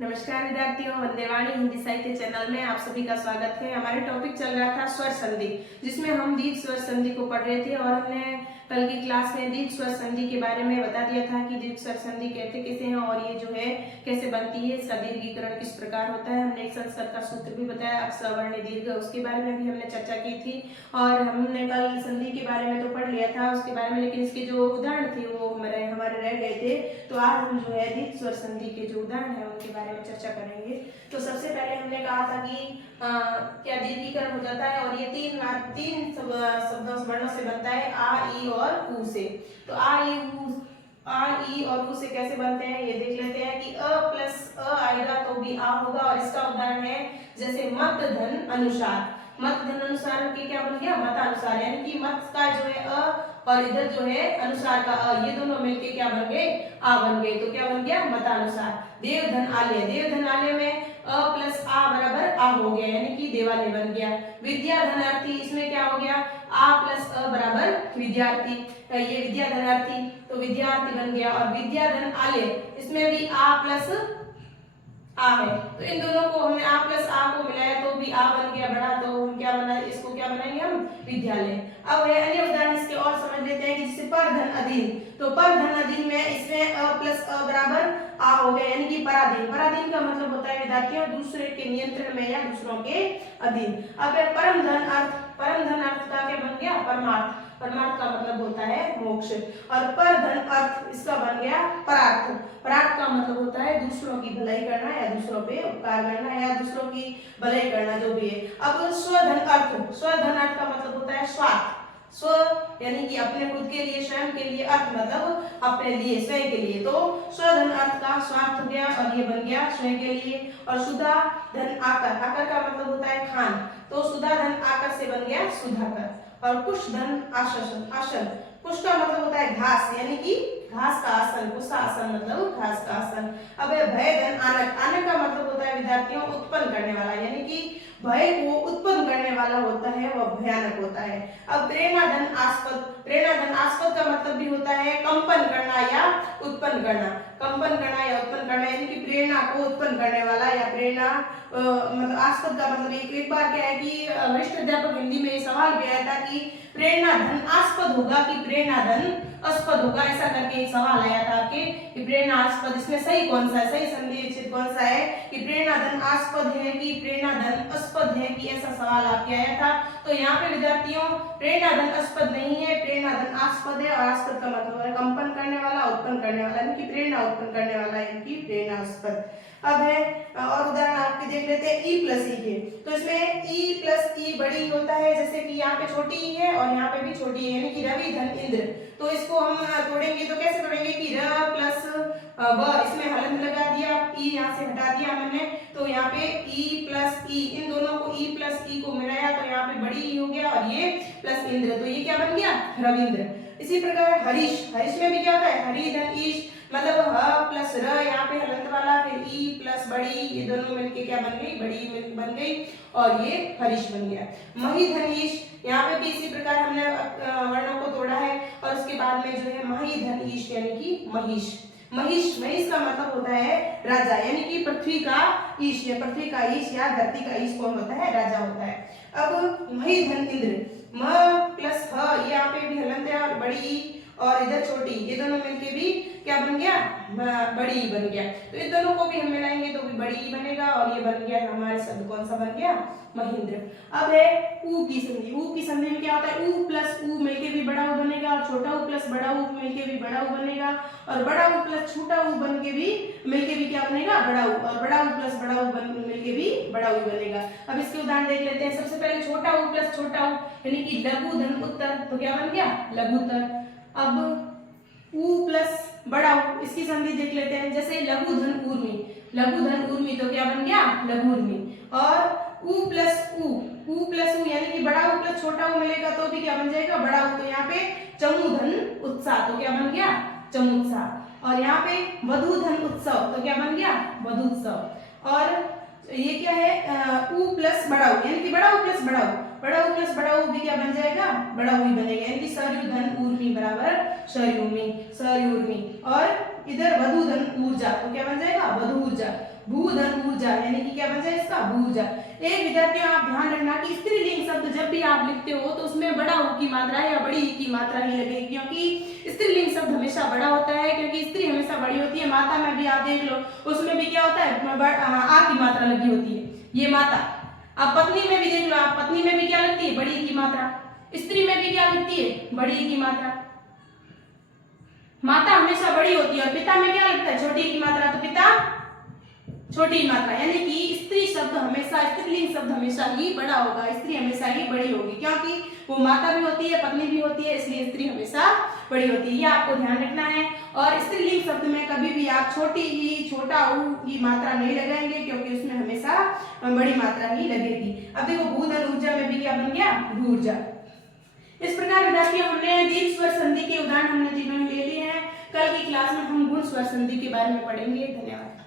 नमस्कार विद्यार्थियों, वंदेवाणी हिंदी साहित्य चैनल में आप सभी का स्वागत है। हमारे टॉपिक चल रहा था स्वर संधि, जिसमें हम दीर्घ स्वर संधि को पढ़ रहे थे और हमने कल की क्लास में दीर्घ स्वर संधि के बारे में बता दिया था कि दीर्घ स्वर संधि कहते कैसे हैं और ये जो है कैसे बनती है, इसका दीर्घीकरण किस प्रकार होता है। हमने एक संस्कृत का सूत्र भी बताया, अपसवर्ण दीर्घ, उसके बारे में भी हमने चर्चा की थी। और हमने कल संधि के बारे में तो पढ़ लिया था उसके बारे में, लेकिन इसके जो उदाहरण थे वो हमारे रह गए थे। तो आज हम जो है दीर्घ स्वर संधि के जो उदाहरण है उनके बारे में चर्चा करेंगे। तो सबसे पहले हमने कहा था कि क्या दीर्घीकरण हो जाता है और ये तीन शब्दों वर्णों से बनता है, आ, ई और उ से। तो आ, ई और उ से कैसे बनते हैं ये देख लेते हैं कि अ प्लस अ आएगा तो भी आ होगा। और इसका उदाहरण है जैसे मत धन अनुसार। मत धन अनुसार के क्या बन गया, मतानुसार, यानी कि मत का जो है अ और इधर जो है अनुसार का अ, ये दोनों मिलके क्या बन गए, आ बन गए। तो क्या बन गया, मतानुसार। देवधन आलय, देवधन आलय में अ प्लस आ बराबर आ हो गया, यानी कि देवालय बन गया। विद्याधनार्थी, इसमें क्या हो गया, आ प्लस अ बराबर विद्यार्थी, ये विद्याधनार्थी तो विद्यार्थी बन गया। और विद्याधन आलय, इसमें भी आ प्लस आ है, तो इन दोनों को हमने आ प्लस आ को मिलाया तो भी आ बन गया बड़ा। तो हम क्या बना, इसको क्या बनाएंगे हम, विद्यालय। अब है अन्य उदाहरण इसके और समझ लेते हैं कि जैसे पर धन अधीन। तो पर धन अधीन में इसमें अ प्लस अ बराबर आ हो गया, यानी कि पराधीन। पराधीन का मतलब होता है विद्यार्थियों दूसरे के नियंत्रण में या दूसरों के अधीन। अब है परम धन अर्थ, परम धन अर्थ का क्या बन गया, परमार्थ। परमार्थ का मतलब होता है मोक्ष। और पर धन अर्थ इसका बन गया परार्थ। परार्थ का मतलब होता है दूसरों की भलाई करना या दूसरों पे उपकार करना या दूसरों की भलाई करना, जो भी है। अब स्वधन अर्थ, स्वधन अर्थ का मतलब होता है स्वार्थ। स्व यानी कि अपने खुद के लिए, स्वयं के लिए, अर्थ मतलब अपने लिए, स्वयं के लिए। तो स्वधन अर्थ का स्वार्थ हो गया और ये बन गया स्वयं के लिए। और सुधा धन आकर, आकर का मतलब होता है खान, तो सुधा धन आकर से बन गया सुधाकर। और कुश धन आसन, आसन, कुश का मतलब होता है घास, यानी कि घास का आसन, कुशा आसन मतलब घास का आसन। अब भय धन आनक, आनक का मतलब होता है विद्यार्थियों उत्पन्न करने वाला, यानी कि भय को उत्पन्न करने वाला होता है वह भयानक होता है। अब प्रेरणा धन आस्पद, प्रेरणा धन आस्पद का मतलब भी होता है कंपन करना या उत्पन्न करना, कंपन करना या उत्पन्न करना, यानी कि प्रेरणा को उत्पन्न करने वाला या प्रेरणा मतलब आस्पद का मतलब एक बार क्या है कि वरिष्ठ अध्यापक हिंदी में सवाल भी आया था कि प्रेरणा धन आस्पद होगा कि प्रेरणा धन अस्पद होगा, ऐसा करके एक सवाल आया था आपके कि प्रेरणा आस्पद, इसमें सही कौन सा है, सही संधि विच्छेद कौन सा है कि प्रेरणा धन आस्पद है कि प्रेरणा धन अस्पद है कि, ऐसा सवाल आपके आया था। तो यहाँ पे विद्यार्थियों प्रेरणा धन अस्पद नहीं है, प्रेरणा धन आस्पद है। और आस्पद का मतलब है कंपन करने वाला, उत्पन्न करने वाला, यानी कि प्रेरणा उत्पन्न करने वाला, यानी कि प्रेरणास्पद। अब है और उदाहरण आपके देख लेते हैं ई प्लस ई के। तो इसमें ई प्लस ई बड़ी होता है, जैसे कि यहाँ पे छोटी ई है और यहाँ पे भी छोटी है, यानी कि रवि धन इंद्र। तो इसको हम तोड़ेंगे तो कैसे तोड़ेंगे कि र प्लस व, इसमें हलंत लगा दिया, ई यहाँ से हटा दिया हमने, तो यहाँ पे ई प्लस ई, इन दोनों को ई प्लस ई को मिलाया तो यहाँ पे बड़ी ई हो गया और ये प्लस इंद्र, तो ये क्या बन गया, रविंद्र। इसी प्रकार हरीश, हरीश में भी क्या होता है, हरि धन ईश, मतलब ह प्लस र, यहाँ पे हलंत वाला, फिर ई प्लस बड़ी, ये दोनों मिलके क्या बन गई, बड़ी बन गई और ये हरीश बन गया। मही धन ईश, यहाँ पे भी इसी प्रकार हमने वर्णों को तोड़ा है और उसके बाद में जो है मही धन ईश, यानी कि महिष। महिष, महिष का मतलब होता है राजा, यानी कि पृथ्वी का ईश, या पृथ्वी का ईश या धरती का ईश कौन होता है, राजा होता है। अब मही धन इंद्र, म प्लस ह, यहाँ पे भी हलंत है और बड़ी और इधर छोटी, ये दोनों मिलके भी क्या बन गया, बड़ी बन गया। तो इन दोनों को भी हम मिलाएंगे तो भी बड़ी बनेगा और ये बन गया हमारे शब्द कौन सा बन गया, महेंद्र। अब है ऊ की संधि, ऊ की संधि में क्या होता है, ऊ प्लस ऊ मिलके भी बड़ा ऊ बनेगा और छोटा ऊ प्लस बड़ा ऊ मिलके भी बड़ा ऊ बनेगा और बड़ा ऊ प्लस छोटा ऊ बन के भी मिलके भी क्या बनेगा, बड़ा ऊ, और बड़ा ऊ प्लस बड़ा ऊ मिलके भी बड़ा ऊ बनेगा। अब इसके उदाहरण देख लेते हैं। सबसे पहले छोटा ऊ प्लस छोटा ऊ, यानी कि लघु धन उत्तर, तो क्या बन गया, लघुतर। अब ऊ प्लस बड़ा ऊ, इसकी संधि देख लेते हैं। जैसे लघु धन ऊर्मी, लघु धन ऊर्मी तो क्या बन गया, लघुर्मी। और ऊ प्लस ऊ, ऊ प्लस ऊ यानी कि बड़ा ऊ प्लस छोटा ऊ मिलेगा तो भी क्या बन जाएगा, बड़ा ऊ। तो यहाँ पे चमू धन उत्साह, तो क्या बन गया, चमुत्साह। और यहाँ पे वधु धन उत्सव, तो क्या बन गया, वधुत्सव। और ये क्या है, ऊ प्लस बड़ा ऊ, यानी कि बड़ा ऊ प्लस बड़ा ऊ, बड़ा ऊ प्लस बड़ा ऊ भी क्या बन जाएगा, बड़ा ऊ ही बनेगा, यानी कि सरयू धन ऊर्मी बराबर सरयूमी, सरयूर्मी। और इधर वधु धन ऊर्जा, तो क्या बन जाएगा, वधु ऊर्जा। भू धन ऊर्जा, यानी कि क्या बन जाए इसका भूजा। एक विद्यार्थियों आप ध्यान रखना कि स्त्रीलिंग शब्द जब भी आप लिखते हो तो उसमें बड़ा ऊ की मात्रा या बड़ी ई की मात्रा ही लगेगी, क्योंकि स्त्रीलिंग शब्द हमेशा बड़ा होता है, क्योंकि स्त्री हमेशा बड़ी होती है। माता में भी आप देख लो, उसमें भी क्या होता है, आ की मात्रा लगी होती है, ये माता। अब पत्नी में भी देख लो आप, पत्नी में भी क्या लगती है, बड़ी ई की मात्रा। स्त्री में भी क्या लगती है, बड़ी ई की मात्रा। माता हमेशा बड़ी होती है और पिता में क्या लगता है, छोटी की मात्रा, तो पिता छोटी मात्रा, यानी कि स्त्री शब्द हमेशा, स्त्रीलिंग शब्द हमेशा ही बड़ा होगा, स्त्री हमेशा ही बड़ी होगी, क्योंकि वो माता भी होती है, पत्नी भी होती है, इसलिए स्त्री हमेशा बड़ी होती है। ये आपको ध्यान रखना है। और स्त्रीलिंग शब्द में कभी भी आप छोटी ही, छोटा ऊ की मात्रा नहीं लगाएंगे, क्योंकि उसमें हमेशा बड़ी मात्रा ही लगेगी। अब देखो भू धन ऊर्जा में भी क्या बन गया, भूर्जा। इस प्रकार विद्यार्थियों हमने दीर्घ स्वर संधि के उदाहरण हमने तीनों ले लिए हैं। कल की क्लास में हम गुण स्वर संधि के बारे में पढ़ेंगे। धन्यवाद।